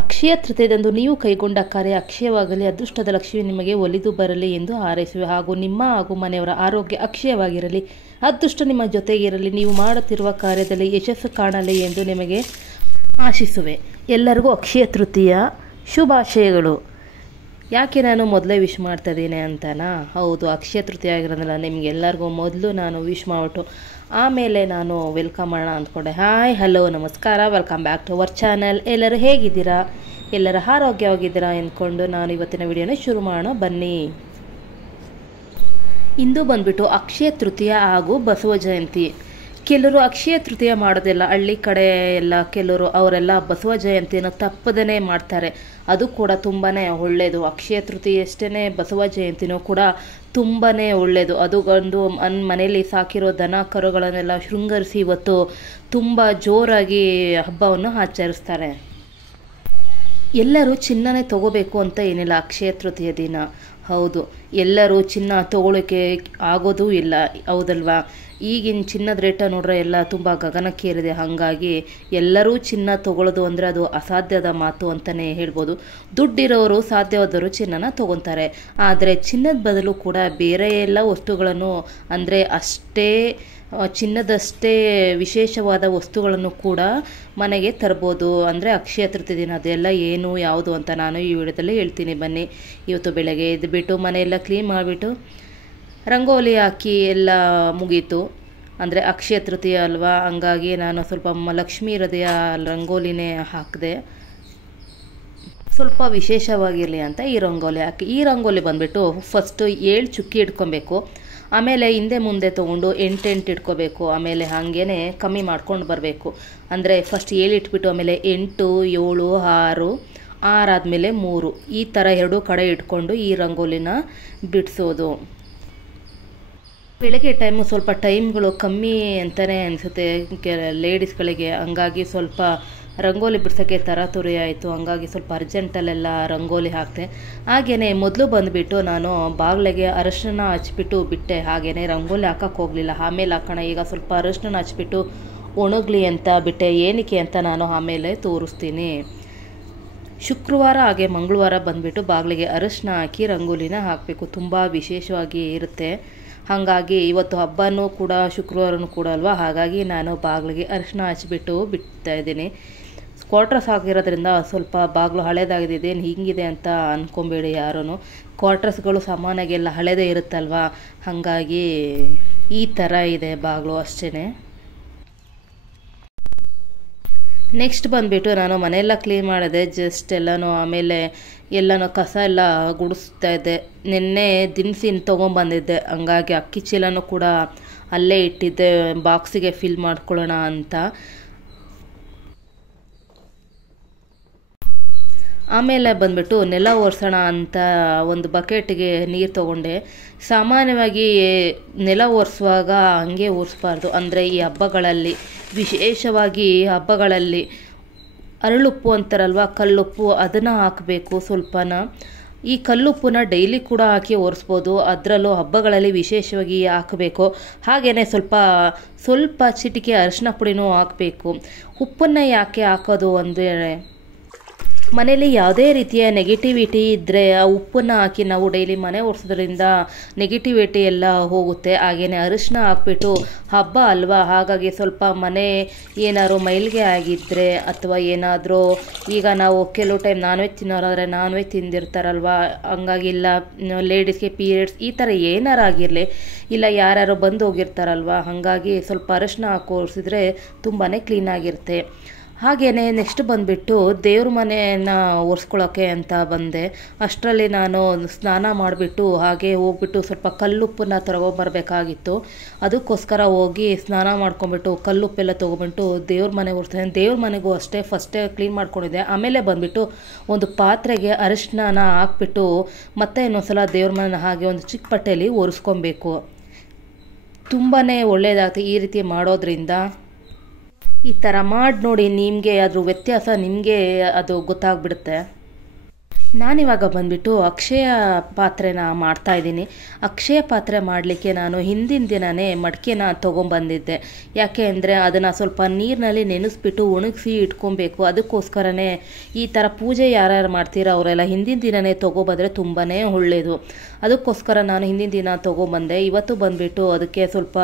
ಅಕ್ಷಯ ತೃತೀಯದಂದು ನೀವು ಕೈಗೊಂಡ ಕಾರ್ಯ ಅಕ್ಷಯವಾಗಲಿ, ಅದೃಷ್ಟದ ಲಕ್ಷ್ಮಿ ನಿಮಗೆ ಒಲಿದು ಬರಲಿ ಎಂದು ಹಾರೈಸುವೆ. ಹಾಗೂ ನಿಮ್ಮ ಹಾಗೂ ಮನೆಯವರ ಆರೋಗ್ಯ ಅಕ್ಷಯವಾಗಿರಲಿ, ಅದೃಷ್ಟ ನಿಮ್ಮ ಜೊತೆಗಿರಲಿ, ನೀವು ಮಾಡುತ್ತಿರುವ ಕಾರ್ಯದಲ್ಲಿ ಯಶಸ್ಸು ಕಾಣಲಿ ಎಂದು ನಿಮಗೆ ಆಶಿಸುವೆ. ಎಲ್ಲರಿಗೂ ಅಕ್ಷಯ ತೃತೀಯ ಶುಭಾಶಯಗಳು. ಯಾಕೆ ನಾನು ಮೊದಲೇ ವಿಶ್ ಮಾಡ್ತಾ ಇದ್ದೀನಿ ಅಂತನಾ? ಹೌದು, ಅಕ್ಷಯ ತೃತೀಯ ಆಗಿರೋದಿಲ್ಲ, ನಿಮಗೆಲ್ಲರಿಗೂ ಮೊದಲು ನಾನು ವಿಶ್ ಮಾಡಿಬಿಟ್ಟು ಆಮೇಲೆ ನಾನು ವೆಲ್ಕಮ್ ಮಾಡೋಣ ಅಂದ್ಕೊಂಡೆ. ಹಾಯ್, ಹಲೋ, ನಮಸ್ಕಾರ, welcome back to our channel. ಎಲ್ಲರೂ ಹೇಗಿದ್ದೀರಾ? ಎಲ್ಲರ ಆರೋಗ್ಯವಾಗಿದ್ದೀರಾ ಅಂದ್ಕೊಂಡು ನಾನು ಇವತ್ತಿನ ವಿಡಿಯೋನ ಶುರು ಮಾಡೋಣ ಬನ್ನಿ. ಇಂದು ಬಂದ್ಬಿಟ್ಟು ಅಕ್ಷಯ ತೃತೀಯ ಹಾಗೂ ಬಸವ ಜಯಂತಿ. ಕೆಲವರು ಅಕ್ಷಯ ತೃತೀಯ ಮಾಡೋದಿಲ್ಲ, ಹಳ್ಳಿ ಕಡೆ ಎಲ್ಲ ಕೆಲವರು ಅವರೆಲ್ಲ ಬಸವ ಜಯಂತಿಯನ್ನು ತಪ್ಪದೇ ಮಾಡ್ತಾರೆ. ಅದು ಕೂಡ ತುಂಬಾ ಒಳ್ಳೆಯದು. ಅಕ್ಷಯ ತೃತೀಯ ಅಷ್ಟೇ ಬಸವ ಜಯಂತಿನೂ ಕೂಡ ತುಂಬಾ ಒಳ್ಳೆಯದು. ಅದು ಒಂದು ಮನೆಯಲ್ಲಿ ಸಾಕಿರೋ ದನ ಕರುಗಳನ್ನೆಲ್ಲ ಶೃಂಗರಿಸಿ ಇವತ್ತು ತುಂಬ ಜೋರಾಗಿ ಹಬ್ಬವನ್ನು ಆಚರಿಸ್ತಾರೆ. ಎಲ್ಲರೂ ಚಿನ್ನನೇ ತಗೋಬೇಕು ಅಂತ ಏನಿಲ್ಲ ಅಕ್ಷಯ ತೃತೀಯ ದಿನ. ಹೌದು, ಎಲ್ಲರೂ ಚಿನ್ನ ತಗೊಳ್ಳೋಕ್ಕೆ ಆಗೋದೂ ಇಲ್ಲ, ಹೌದಲ್ವಾ? ಈಗಿನ ಚಿನ್ನದ ರೇಟ ನೋಡ್ರೆ ಎಲ್ಲ ತುಂಬ ಗಗನಕ್ಕೇರಿದೆ. ಹಾಗಾಗಿ ಎಲ್ಲರೂ ಚಿನ್ನ ತಗೊಳ್ಳೋದು ಅಂದರೆ ಅದು ಅಸಾಧ್ಯದ ಮಾತು ಅಂತಲೇ ಹೇಳ್ಬೋದು. ದುಡ್ಡಿರೋರು ಸಾಧ್ಯವಾದವರು ಚಿನ್ನನ ತಗೊತಾರೆ. ಆದರೆ ಚಿನ್ನದ ಬದಲು ಕೂಡ ಬೇರೆ ಎಲ್ಲ ವಸ್ತುಗಳನ್ನು, ಅಂದರೆ ಅಷ್ಟೇ ಚಿನ್ನದಷ್ಟೇ ವಿಶೇಷವಾದ ವಸ್ತುಗಳನ್ನು ಕೂಡ ಮನೆಗೆ ತರ್ಬೋದು. ಅಂದರೆ ಅಕ್ಷಯ ತೃತೀಯ ದಿನ ಅದೆಲ್ಲ ಏನು ಯಾವುದು ಅಂತ ನಾನು ಈ ವಿಡಿಯೋದಲ್ಲಿ ಹೇಳ್ತೀನಿ ಬನ್ನಿ. ಇವತ್ತು ಬೆಳಗ್ಗೆ ಎದ್ದುಬಿಟ್ಟು ಮನೆಯೆಲ್ಲ ಕ್ಲೀನ್ ಮಾಡಿಬಿಟ್ಟು ರಂಗೋಲಿ ಹಾಕಿ ಎಲ್ಲ ಮುಗೀತು. ಅಂದರೆ ಅಕ್ಷಯ ತೃತೀಯ ಅಲ್ವಾ, ಹಂಗಾಗಿ ನಾನು ಸ್ವಲ್ಪ ಲಕ್ಷ್ಮೀ ಹೃದಯ ರಂಗೋಲಿನೇ ಹಾಕಿದೆ, ಸ್ವಲ್ಪ ವಿಶೇಷವಾಗಿರಲಿ ಅಂತ ಈ ರಂಗೋಲಿ ಹಾಕಿ. ಈ ರಂಗೋಲಿ ಬಂದುಬಿಟ್ಟು ಫಸ್ಟು 7 ಚುಕ್ಕಿ ಇಟ್ಕೊಬೇಕು, ಆಮೇಲೆ ಹಿಂದೆ ಮುಂದೆ ತೊಗೊಂಡು 8 ಇಟ್ಕೋಬೇಕು, ಆಮೇಲೆ ಹಾಗೇ ಕಮ್ಮಿ ಮಾಡ್ಕೊಂಡು ಬರಬೇಕು. ಅಂದರೆ ಫಸ್ಟ್ 7 ಇಟ್ಬಿಟ್ಟು ಆಮೇಲೆ 8, 7, 6 ಆದಮೇಲೆ 3 ಈ ಥರ 2 ಕಡೆ ಇಟ್ಕೊಂಡು ಈ ರಂಗೋಲಿನ ಬಿಡಿಸೋದು. ಬೆಳಗ್ಗೆ ಟೈಮು ಸ್ವಲ್ಪ ಟೈಮ್ಗಳು ಕಮ್ಮಿ ಅಂತಲೇ ಅನಿಸುತ್ತೆ ಲೇಡೀಸ್ಗಳಿಗೆ, ಹಂಗಾಗಿ ಸ್ವಲ್ಪ ರಂಗೋಲಿ ಬಿಡ್ಸೋಕ್ಕೆ ತರಾತುರಿ ಆಯಿತು. ಹಂಗಾಗಿ ಸ್ವಲ್ಪ ಅರ್ಜೆಂಟಲ್ಲೆಲ್ಲ ರಂಗೋಲಿ ಹಾಕಿದೆ. ಹಾಗೆಯೇ ಮೊದಲು ಬಂದುಬಿಟ್ಟು ನಾನು ಬಾಗಿಲಿಗೆ ಅರಶಿನ ಹಚ್ಬಿಟ್ಟು ಬಿಟ್ಟೆ, ಹಾಗೆಯೇ ರಂಗೋಲಿ ಹಾಕೋಕ್ಕೆ ಹೋಗಲಿಲ್ಲ. ಆಮೇಲೆ ಹಾಕೋಣ, ಈಗ ಸ್ವಲ್ಪ ಅರಶಿನ ಹಚ್ಬಿಟ್ಟು ಒಣಗಲಿ ಅಂತ ಬಿಟ್ಟೆ. ಏನಕ್ಕೆ ಅಂತ ನಾನು ಆಮೇಲೆ ತೋರಿಸ್ತೀನಿ. ಶುಕ್ರವಾರ ಹಾಗೆ ಮಂಗಳವಾರ ಬಂದುಬಿಟ್ಟು ಬಾಗಿಲಿಗೆ ಅರಶಿನ ಹಾಕಿ ರಂಗೋಲಿನ ಹಾಕಬೇಕು, ತುಂಬ ವಿಶೇಷವಾಗಿ ಇರುತ್ತೆ. ಹಾಗಾಗಿ ಇವತ್ತು ಹಬ್ಬನೂ ಕೂಡ ಶುಕ್ರವಾರನೂ ಕೂಡ ಅಲ್ವಾ, ಹಾಗಾಗಿ ನಾನು ಬಾಗಿಲಿಗೆ ಅರಶಿನ ಹಚ್ಬಿಟ್ಟು ಬಿಡ್ತಾ ಇದ್ದೀನಿ. ಕ್ವಾರ್ಟರ್ಸ್ ಆಗಿರೋದ್ರಿಂದ ಸ್ವಲ್ಪ ಬಾಗಿಲು ಹಳೇದಾಗಿದೆ, ಹಿಂಗಿದೆ ಅಂತ ಅಂದ್ಕೊಂಬೇಡಿ ಯಾರೂ. ಕ್ವಾರ್ಟರ್ಸ್ಗಳು ಸಾಮಾನ್ಯಾಗೆಲ್ಲ ಹಳೇದೇ ಇರುತ್ತಲ್ವ, ಹಾಗಾಗಿ ಈ ಥರ ಇದೆ ಬಾಗಿಲು ಅಷ್ಟೇ. ನೆಕ್ಸ್ಟ್ ಬಂದುಬಿಟ್ಟು ನಾನು ಮನೆಯೆಲ್ಲ ಕ್ಲೀನ್ ಮಾಡಿದೆ ಜಸ್ಟ್ ಎಲ್ಲನೂ. ಆಮೇಲೆ ಎಲ್ಲನೂ ಕಸ ಎಲ್ಲ ಗುಡಿಸ್ತಾ ಇದ್ದೆ. ನಿನ್ನೆ ದಿನಸಿನ ತೊಗೊಂಬಂದಿದ್ದೆ, ಹಂಗಾಗಿ ಅಕ್ಕಿ ಚೀಲನೂ ಕೂಡ ಅಲ್ಲೇ ಇಟ್ಟಿದ್ದೆ ಬಾಕ್ಸಿಗೆ ಫಿಲ್ ಮಾಡ್ಕೊಳ್ಳೋಣ ಅಂತ. ಆಮೇಲೆ ಬಂದುಬಿಟ್ಟು ನೆಲ ಒರೆಸೋಣ ಅಂತ ಒಂದು ಬಕೆಟ್ಗೆ ನೀರು ತೊಗೊಂಡೆ. ಸಾಮಾನ್ಯವಾಗಿ ನೆಲ ಒರೆಸುವಾಗ ಹಂಗೆ ಒರೆಸ್ಬಾರ್ದು, ಅಂದರೆ ಈ ಹಬ್ಬಗಳಲ್ಲಿ, ವಿಶೇಷವಾಗಿ ಹಬ್ಬಗಳಲ್ಲಿ ಅರಳುಪ್ಪು ಅಂತಾರಲ್ವ, ಕಲ್ಲುಪ್ಪು, ಅದನ್ನು ಹಾಕಬೇಕು ಸ್ವಲ್ಪನ. ಈ ಕಲ್ಲುಪ್ಪನ್ನ ಡೈಲಿ ಕೂಡ ಹಾಕಿ ಒರೆಸ್ಬೋದು, ಅದರಲ್ಲೂ ಹಬ್ಬಗಳಲ್ಲಿ ವಿಶೇಷವಾಗಿ ಹಾಕಬೇಕು. ಹಾಗೆಯೇ ಸ್ವಲ್ಪ ಚಿಟಿಕೆ ಅರಿಶಿನ ಪುಡಿನೂ ಹಾಕಬೇಕು. ಉಪ್ಪನ್ನು ಯಾಕೆ ಹಾಕೋದು ಅಂದರೆ, ಮನೇಲಿ ಯಾವುದೇ ರೀತಿಯ ನೆಗೆಟಿವಿಟಿ ಇದ್ದರೆ ಆ ಉಪ್ಪನ್ನು ಹಾಕಿ ನಾವು ಡೈಲಿ ಮನೆ ಒರೆಸೋದ್ರಿಂದ ನೆಗೆಟಿವಿಟಿ ಎಲ್ಲ ಹೋಗುತ್ತೆ. ಹಾಗೆಯೇ ಅರಿಶಿನ ಹಾಕ್ಬಿಟ್ಟು ಹಬ್ಬ ಅಲ್ವಾ, ಹಾಗಾಗಿ ಸ್ವಲ್ಪ ಮನೆ ಏನಾದ್ರು ಮೈಲಿಗೆ ಆಗಿದ್ದರೆ ಅಥವಾ ಏನಾದರೂ, ಈಗ ನಾವು ಕೆಲವು ಟೈಮ್ ನಾನ್ ವೆಜ್ ತಿನ್ನೋರಾದರೆ ನಾನ್ ವೆಜ್ ತಿಂದಿರ್ತಾರಲ್ವ, ಹಂಗಾಗಿ ಇಲ್ಲ ಲೇಡೀಸ್ಗೆ ಪೀರಿಯಡ್ಸ್ ಈ ಥರ ಏನಾರು ಆಗಿರಲಿ, ಇಲ್ಲ ಯಾರ್ಯಾರು ಬಂದು ಹೋಗಿರ್ತಾರಲ್ವ, ಹಾಗಾಗಿ ಸ್ವಲ್ಪ ಅರಿಶಿನ ಹಾಕಿ ಒರೆಸಿದ್ರೆ ತುಂಬಾ ಕ್ಲೀನಾಗಿರುತ್ತೆ. ಹಾಗೆಯೇ ನೆಕ್ಸ್ಟ್ ಬಂದುಬಿಟ್ಟು ದೇವ್ರ ಮನೆಯನ್ನು ಒರೆಸ್ಕೊಳ್ಳೋಕ್ಕೆ ಅಂತ ಬಂದೆ. ಅಷ್ಟರಲ್ಲಿ ನಾನು ಸ್ನಾನ ಮಾಡಿಬಿಟ್ಟು ಹಾಗೆ ಹೋಗ್ಬಿಟ್ಟು ಸ್ವಲ್ಪ ಕಲ್ಲುಪ್ಪನ್ನು ತಗೊಂಬರ್ಬೇಕಾಗಿತ್ತು. ಅದಕ್ಕೋಸ್ಕರ ಹೋಗಿ ಸ್ನಾನ ಮಾಡ್ಕೊಂಬಿಟ್ಟು ಕಲ್ಲುಪ್ಪೆಲ್ಲ ತೊಗೊಂಬಿಟ್ಟು ದೇವ್ರ ಮನೆ ಒರೆಸ್ತೀನಿ. ದೇವ್ರ ಮನೆಗೂ ಅಷ್ಟೇ ಫಸ್ಟೇ ಕ್ಲೀನ್ ಮಾಡ್ಕೊಂಡಿದ್ದೆ. ಆಮೇಲೆ ಬಂದುಬಿಟ್ಟು ಒಂದು ಪಾತ್ರೆಗೆ ಅರಿಶಿನ ಹಾಕ್ಬಿಟ್ಟು ಮತ್ತೆ ಇನ್ನೊಂದ್ಸಲ ದೇವ್ರ ಮನೆ ಹಾಗೆ ಒಂದು ಚಿಕ್ಕ ಬಟ್ಟೆಯಲ್ಲಿ ಒರೆಸ್ಕೊಬೇಕು. ತುಂಬಾ ಒಳ್ಳೆಯದಾಗುತ್ತೆ ಈ ರೀತಿ ಮಾಡೋದ್ರಿಂದ. ಈ ಥರ ಮಾಡಿ ನೋಡಿ, ನಿಮಗೆ ಅದ್ರ ವ್ಯತ್ಯಾಸ ನಿಮಗೆ ಅದು ಗೊತ್ತಾಗ್ಬಿಡುತ್ತೆ. ನಾನಿವಾಗ ಬಂದುಬಿಟ್ಟು ಅಕ್ಷಯ ಪಾತ್ರೆನ ಮಾಡ್ತಾಯಿದ್ದೀನಿ. ಅಕ್ಷಯ ಪಾತ್ರೆ ಮಾಡಲಿಕ್ಕೆ ನಾನು ಹಿಂದಿನ ದಿನವೇ ಮಡಿಕೆನ ತೊಗೊಂಬಂದಿದ್ದೆ. ಯಾಕೆ ಅಂದರೆ ಅದನ್ನು ಸ್ವಲ್ಪ ನೀರಿನಲ್ಲಿ ನೆನೆಸ್ಬಿಟ್ಟು ಒಣಗಿಸಿ ಇಟ್ಕೊಬೇಕು. ಅದಕ್ಕೋಸ್ಕರನೇ ಈ ಥರ ಪೂಜೆ ಯಾರ್ಯಾರು ಮಾಡ್ತೀರೋ ಅವರೆಲ್ಲ ಹಿಂದಿನ ದಿನವೇ ತೊಗೊಬಂದರೆ ತುಂಬಾ ಒಳ್ಳೆಯದು. ಅದಕ್ಕೋಸ್ಕರ ನಾನು ಹಿಂದಿನ ದಿನ ತೊಗೊಂಬಂದೆ. ಇವತ್ತು ಬಂದುಬಿಟ್ಟು ಅದಕ್ಕೆ ಸ್ವಲ್ಪ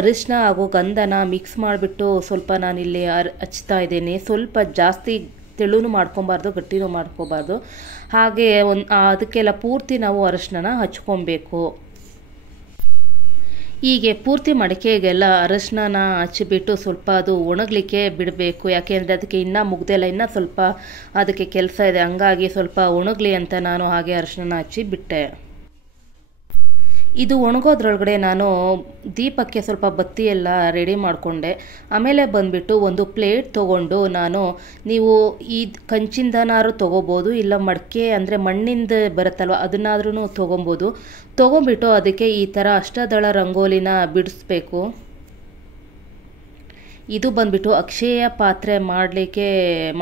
ಅರಿಶಿನ ಹಾಗೂ ಗಂಧನ ಮಿಕ್ಸ್ ಮಾಡಿಬಿಟ್ಟು ಸ್ವಲ್ಪ ನಾನಿಲ್ಲಿ ಹಚ್ತಾ ಇದ್ದೀನಿ. ಸ್ವಲ್ಪ ಜಾಸ್ತಿ ತೆಳುನೂ ಮಾಡ್ಕೊಬಾರ್ದು, ಗಟ್ಟಿನೂ ಮಾಡ್ಕೋಬಾರ್ದು. ಹಾಗೆ ಅದಕ್ಕೆಲ್ಲ ಪೂರ್ತಿ ನಾವು ಅರಿಶಿನ ಹಚ್ಕೊಬೇಕು. ಹೀಗೆ ಪೂರ್ತಿ ಮಡಿಕೆಗೆಲ್ಲ ಅರಿಶಿನ ಹಚ್ಚಿಬಿಟ್ಟು ಸ್ವಲ್ಪ ಅದು ಒಣಗಲಿಕ್ಕೆ ಬಿಡಬೇಕು. ಯಾಕೆಂದರೆ ಅದಕ್ಕೆ ಇನ್ನೂ ಮುಗ್ದೆಲ್ಲ ಇನ್ನೂ ಸ್ವಲ್ಪ ಅದಕ್ಕೆ ಕೆಲಸ ಇದೆ. ಹಂಗಾಗಿ ಸ್ವಲ್ಪ ಒಣಗಲಿ ಅಂತ ನಾನು ಹಾಗೆ ಅರಿಶಿನ ಹಚ್ಚಿ ಬಿಟ್ಟೆ. ಇದು ಒಣಗೋದ್ರೊಳಗಡೆ ನಾನು ದೀಪಕ್ಕೆ ಸ್ವಲ್ಪ ಬತ್ತಿ ಎಲ್ಲ ರೆಡಿ ಮಾಡಿಕೊಂಡೆ. ಆಮೇಲೆ ಬಂದುಬಿಟ್ಟು ಒಂದು ಪ್ಲೇಟ್ ತೊಗೊಂಡು ನೀವು ಈ ಕಂಚಿಂದನಾರು ತೊಗೋಬೋದು, ಇಲ್ಲ ಮಡಿಕೆ ಅಂದರೆ ಮಣ್ಣಿಂದ ಬರುತ್ತಲ್ವ ಅದನ್ನಾದ್ರೂ ತೊಗೊಂಬಿಟ್ಟು ಅದಕ್ಕೆ ಈ ಥರ ಅಷ್ಟದಳ ರಂಗೋಲಿನ ಬಿಡಿಸ್ಬೇಕು. ಇದು ಬಂದುಬಿಟ್ಟು ಅಕ್ಷಯ ಪಾತ್ರೆ ಮಾಡಲಿಕ್ಕೆ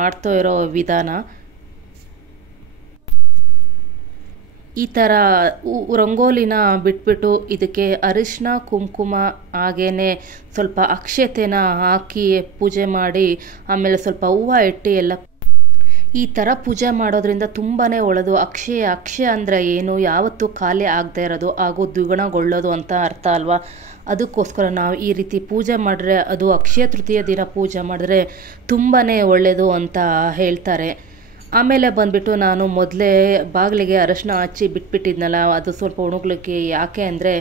ಮಾಡ್ತಾ ಇರೋ ವಿಧಾನ. ಈ ಥರ ರಂಗೋಲಿನ ಬಿಟ್ಬಿಟ್ಟು ಇದಕ್ಕೆ ಅರಿಶಿನ ಕುಂಕುಮ ಹಾಗೇ ಸ್ವಲ್ಪ ಅಕ್ಷತೆನ ಹಾಕಿ ಪೂಜೆ ಮಾಡಿ ಆಮೇಲೆ ಸ್ವಲ್ಪ ಹೂವು ಇಟ್ಟು ಎಲ್ಲ ಈ ಥರ ಪೂಜೆ ಮಾಡೋದ್ರಿಂದ ತುಂಬಾ ಒಳ್ಳೆಯದು. ಅಕ್ಷಯ ಅಂದರೆ ಏನು, ಯಾವತ್ತೂ ಖಾಲಿ ಆಗದೆ ಇರೋದು ಹಾಗೂ ದ್ವಿಗುಣಗೊಳ್ಳೋದು ಅಂತ ಅರ್ಥ ಅಲ್ವಾ. ಅದಕ್ಕೋಸ್ಕರ ನಾವು ಈ ರೀತಿ ಪೂಜೆ ಮಾಡಿದ್ರೆ, ಅದು ಅಕ್ಷಯ ತೃತೀಯ ದಿನ ಪೂಜೆ ಮಾಡಿದ್ರೆ ತುಂಬಾ ಒಳ್ಳೆಯದು ಅಂತ ಹೇಳ್ತಾರೆ. ಆಮೇಲೆ ಬಂದುಬಿಟ್ಟು ನಾನು ಮೊದಲೇ ಬಾಗಿಲಿಗೆ ಅರಿಶಿನ ಹಚ್ಚಿ ಬಿಟ್ಬಿಟ್ಟಿದ್ನಲ್ಲ, ಅದು ಸ್ವಲ್ಪ ಒಣಗಲಿಕ್ಕೆ. ಯಾಕೆ ಅಂದರೆ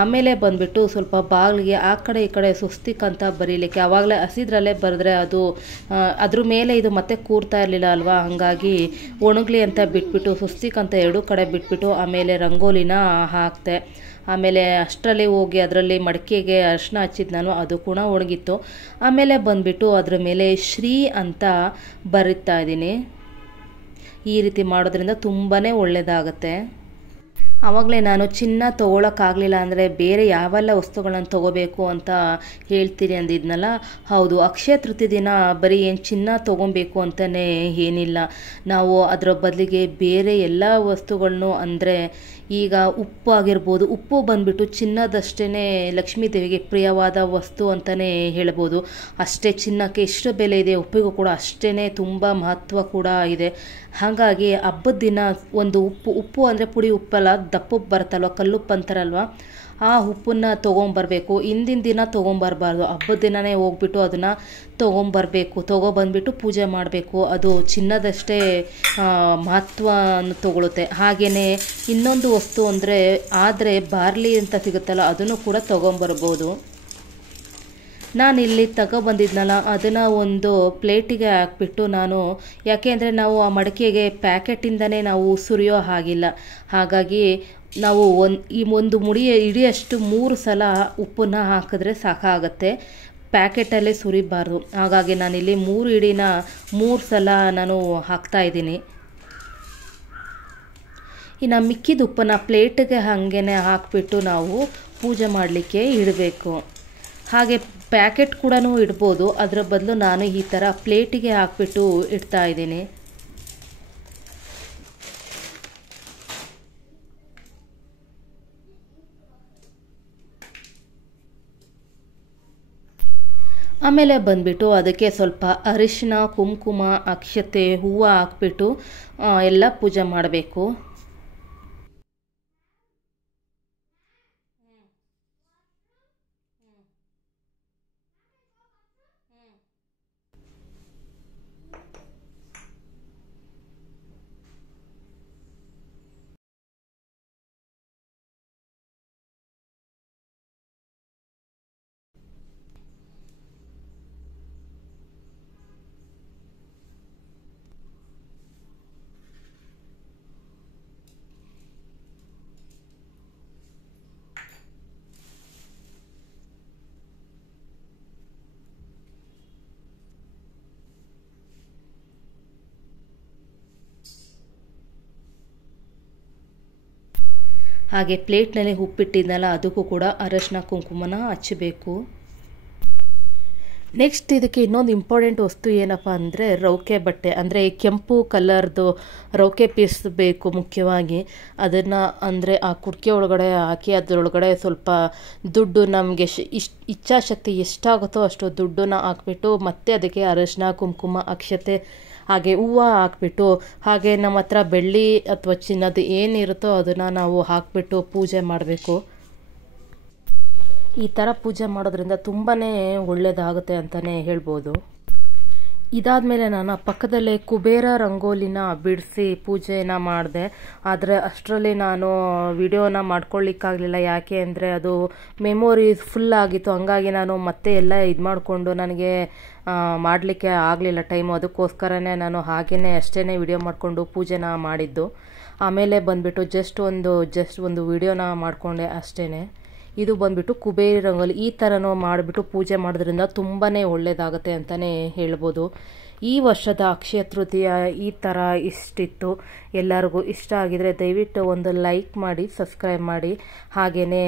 ಆಮೇಲೆ ಬಂದುಬಿಟ್ಟು ಸ್ವಲ್ಪ ಬಾಗಿಲಿಗೆ ಆ ಕಡೆ ಈ ಕಡೆ ಸುಸ್ತಿಕ್ ಅಂತ ಬರೀಲಿಕ್ಕೆ, ಆವಾಗಲೇ ಹಸಿದ್ರಲ್ಲೇ ಬರೆದ್ರೆ ಅದು ಅದ್ರ ಮೇಲೆ ಇದು ಮತ್ತೆ ಕೂರ್ತಾ ಇರಲಿಲ್ಲ ಅಲ್ವಾ. ಹಾಗಾಗಿ ಒಣಗಲಿ ಅಂತ ಬಿಟ್ಬಿಟ್ಟು ಸುಸ್ತಿಕ್ ಅಂತ ಎರಡೂ ಕಡೆ ಬಿಟ್ಬಿಟ್ಟು ಆಮೇಲೆ ರಂಗೋಲಿನ ಹಾಕ್ತೆ. ಆಮೇಲೆ ಅಷ್ಟರಲ್ಲಿ ಹೋಗಿ ಅದರಲ್ಲಿ ಮಡಿಕೆಗೆ ಅರಿಶಿನ ಹಚ್ಚಿದ್ದು ನಾನು, ಅದು ಕೂಡ ಒಣಗಿತ್ತು. ಆಮೇಲೆ ಬಂದುಬಿಟ್ಟು ಅದ್ರ ಮೇಲೆ ಶ್ರೀ ಅಂತ ಬರಿತಾ ಇದ್ದೀನಿ. ಈ ರೀತಿ ಮಾಡೋದ್ರಿಂದ ತುಂಬಾ ಒಳ್ಳೆಯದಾಗತ್ತೆ. ಆವಾಗಲೇ ನಾನು ಚಿನ್ನ ತೊಗೊಳಕ್ಕಾಗಲಿಲ್ಲ ಅಂದರೆ ಬೇರೆ ಯಾವೆಲ್ಲ ವಸ್ತುಗಳನ್ನು ತೊಗೋಬೇಕು ಅಂತ ಹೇಳ್ತೀನಿ ಅಂದಿದ್ನಲ್ಲ. ಹೌದು, ಅಕ್ಷಯ ತೃತೀಯ ದಿನ ಬರೀ ಏನು ಚಿನ್ನ ತೊಗೊಬೇಕು ಅಂತಲೇ ಏನಿಲ್ಲ. ನಾವು ಅದರ ಬದಲಿಗೆ ಬೇರೆ ಎಲ್ಲ ವಸ್ತುಗಳನ್ನು ಅಂದರೆ ಈಗ ಉಪ್ಪು ಆಗಿರ್ಬೋದು, ಉಪ್ಪು ಬಂದುಬಿಟ್ಟು ಚಿನ್ನದಷ್ಟೇ ಲಕ್ಷ್ಮೀ ದೇವಿಗೆ ಪ್ರಿಯವಾದ ವಸ್ತು ಅಂತಲೇ ಹೇಳ್ಬೋದು. ಅಷ್ಟೇ ಚಿನ್ನಕ್ಕೆ ಎಷ್ಟು ಬೆಲೆ ಇದೆ, ಉಪ್ಪಿಗೂ ಕೂಡ ಅಷ್ಟೇ ತುಂಬ ಮಹತ್ವ ಕೂಡ ಇದೆ. ಹಾಗಾಗಿ ಹಬ್ಬದ ದಿನ ಒಂದು ಉಪ್ಪು ಅಂದರೆ ಪುಡಿ ಉಪ್ಪಲ್ಲ, ದಪ್ಪುಪ್ಪು ಬರುತ್ತಲ್ವ, ಕಲ್ಲುಪ್ಪು ಅಂತಾರಲ್ವ, ಆ ಉಪ್ಪನ್ನು ತೊಗೊಂಬರ್ಬೇಕು. ಹಿಂದಿನ ದಿನ ತೊಗೊಂಬರ್ಬಾರ್ದು, ಹಬ್ಬದ ದಿನವೇ ಹೋಗ್ಬಿಟ್ಟು ಅದನ್ನು ತೊಗೊಬಂದ್ಬಿಟ್ಟು ಪೂಜೆ ಮಾಡಬೇಕು. ಅದು ಚಿನ್ನದಷ್ಟೇ ಮಹತ್ವವನ್ನು ತಗೊಳುತ್ತೆ. ಹಾಗೆಯೇ ಇನ್ನೊಂದು ವಸ್ತು ಆದರೆ ಬಾರ್ಲಿ ಅಂತ ಸಿಗುತ್ತಲ್ಲ, ಅದನ್ನು ಕೂಡ ತೊಗೊಂಬರ್ಬೋದು. ನಾನಿಲ್ಲಿ ತಗೊಬಂದಿದ್ನಲ್ಲ ಅದನ್ನು ಒಂದು ಪ್ಲೇಟಿಗೆ ಹಾಕ್ಬಿಟ್ಟು ಯಾಕೆ ಅಂದರೆ ನಾವು ಆ ಮಡಿಕೆಗೆ ಪ್ಯಾಕೆಟಿಂದನೇ ನಾವು ಸುರಿಯೋ ಹಾಗಿಲ್ಲ. ಹಾಗಾಗಿ ನಾವು ಒಂದು ಮುಡಿ ಹಿಡಿಯಷ್ಟು 3 ಸಲ ಉಪ್ಪನ್ನು ಹಾಕಿದ್ರೆ ಸಾಕಾಗತ್ತೆ, ಪ್ಯಾಕೆಟಲ್ಲೇ ಸುರಿಬಾರ್ದು. ಹಾಗಾಗಿ ನಾನಿಲ್ಲಿ 3 ಹಿಡಿನ 3 ಸಲ ನಾನು ಹಾಕ್ತಾಯಿದ್ದೀನಿ. ಇನ್ನು ಮಿಕ್ಕಿದ ಉಪ್ಪನ್ನು ಪ್ಲೇಟಿಗೆ ಹಾಗೇ ಹಾಕಿಬಿಟ್ಟು ನಾವು ಪೂಜೆ ಮಾಡಲಿಕ್ಕೆ ಇಡಬೇಕು. ಹಾಗೆ ಪ್ಯಾಕೆಟ್ ಕೂಡ ಇಡ್ಬೋದು, ಅದರ ಬದಲು ನಾನು ಈ ಥರ ಪ್ಲೇಟಿಗೆ ಹಾಕ್ಬಿಟ್ಟು ಇಡ್ತಾ ಇದ್ದೀನಿ. ಆಮೇಲೆ ಬಂದುಬಿಟ್ಟು ಅದಕ್ಕೆ ಸ್ವಲ್ಪ ಅರಿಶಿನ ಕುಂಕುಮ ಅಕ್ಷತೆ ಹೂವು ಹಾಕ್ಬಿಟ್ಟು ಎಲ್ಲ ಪೂಜೆ ಮಾಡಬೇಕು. ಹಾಗೆ ಪ್ಲೇಟ್ನಲ್ಲಿ ಉಪ್ಪಿಟ್ಟಿದ್ನಲ್ಲ ಅದಕ್ಕೂ ಕೂಡ ಅರಿಶಿನ ಕುಂಕುಮನ ಹಚ್ಚಬೇಕು. ನೆಕ್ಸ್ಟ್ ಇದಕ್ಕೆ ಇನ್ನೊಂದು ಇಂಪಾರ್ಟೆಂಟ್ ವಸ್ತು ಏನಪ್ಪ ಅಂದರೆ ರೌಕೆ ಬಟ್ಟೆ, ಅಂದರೆ ಕೆಂಪು ಕಲರ್ದು ರೌಕೆ ಪೀಸ್ ಬೇಕು ಮುಖ್ಯವಾಗಿ. ಅದನ್ನು ಅಂದರೆ ಆ ಕುಡಿಕೆ ಒಳಗಡೆ ಹಾಕಿ ಅದರೊಳಗಡೆ ಸ್ವಲ್ಪ ದುಡ್ಡು ನಮಗೆ ಇಚ್ಛಾಶಕ್ತಿ ಎಷ್ಟಾಗುತ್ತೋ ಅಷ್ಟು ದುಡ್ಡನ್ನ ಹಾಕ್ಬಿಟ್ಟು ಮತ್ತೆ ಅದಕ್ಕೆ ಅರಿಶಿನ ಕುಂಕುಮ ಅಕ್ಷತೆ ಹಾಗೆ ಹೂವು ಹಾಕ್ಬಿಟ್ಟು ಹಾಗೆ ನಮ್ಮ ಹತ್ರ ಬೆಳ್ಳಿ ಅಥವಾ ಚಿನ್ನದ ಏನಿರುತ್ತೋ ಅದನ್ನು ನಾವು ಹಾಕ್ಬಿಟ್ಟು ಪೂಜೆ ಮಾಡಬೇಕು. ಈ ಥರ ಪೂಜೆ ಮಾಡೋದ್ರಿಂದ ತುಂಬಾ ಒಳ್ಳೆಯದಾಗುತ್ತೆ ಅಂತಲೇ ಹೇಳ್ಬೋದು. ಇದಾದಮೇಲೆ ನಾನು ಪಕ್ಕದಲ್ಲೇ ಕುಬೇರ ರಂಗೋಲಿನ ಬಿಡಿಸಿ ಪೂಜೆನ ಮಾಡಿದೆ. ಆದರೆ ಅಷ್ಟರಲ್ಲಿ ನಾನು ವಿಡಿಯೋನ ಮಾಡ್ಕೊಳ್ಳಿಕ್ಕಾಗಲಿಲ್ಲ, ಯಾಕೆ ಅಂದರೆ ಅದು ಮೆಮೊರಿ ಫುಲ್ ಆಗಿತ್ತು. ಹಂಗಾಗಿ ನಾನು ಮತ್ತೆ ಎಲ್ಲ ಇದು ಮಾಡಿಕೊಂಡು ನನಗೆ ಮಾಡಲಿಕ್ಕೆ ಆಗಲಿಲ್ಲ ಟೈಮು. ಅದಕ್ಕೋಸ್ಕರನೇ ನಾನು ಹಾಗೇ ಅಷ್ಟೇ ವಿಡಿಯೋ ಮಾಡಿಕೊಂಡು ಪೂಜೆನ ಮಾಡಿದ್ದು. ಆಮೇಲೆ ಬಂದುಬಿಟ್ಟು ಜಸ್ಟ್ ಒಂದು ವಿಡಿಯೋನ ಮಾಡಿಕೊಂಡೆ ಅಷ್ಟೇ. ಇದು ಬಂದುಬಿಟ್ಟು ಕುಬೇರ ರಂಗೋಲಿ. ಈ ಥರನೂ ಮಾಡಿಬಿಟ್ಟು ಪೂಜೆ ಮಾಡೋದ್ರಿಂದ ತುಂಬಾ ಒಳ್ಳೆಯದಾಗುತ್ತೆ ಅಂತಲೇ ಹೇಳ್ಬೋದು. ಈ ವರ್ಷದ ಅಕ್ಷಯ ತೃತೀಯ ಈ ಥರ ಇಷ್ಟಿತ್ತು. ಎಲ್ಲರಿಗೂ ಇಷ್ಟ ಆಗಿದರೆ ದಯವಿಟ್ಟು ಒಂದು ಲೈಕ್ ಮಾಡಿ, ಸಬ್ಸ್ಕ್ರೈಬ್ ಮಾಡಿ, ಹಾಗೆಯೇ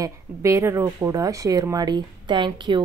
ಬೇರೆಯವರು ಕೂಡ ಶೇರ್ ಮಾಡಿ. Thank you.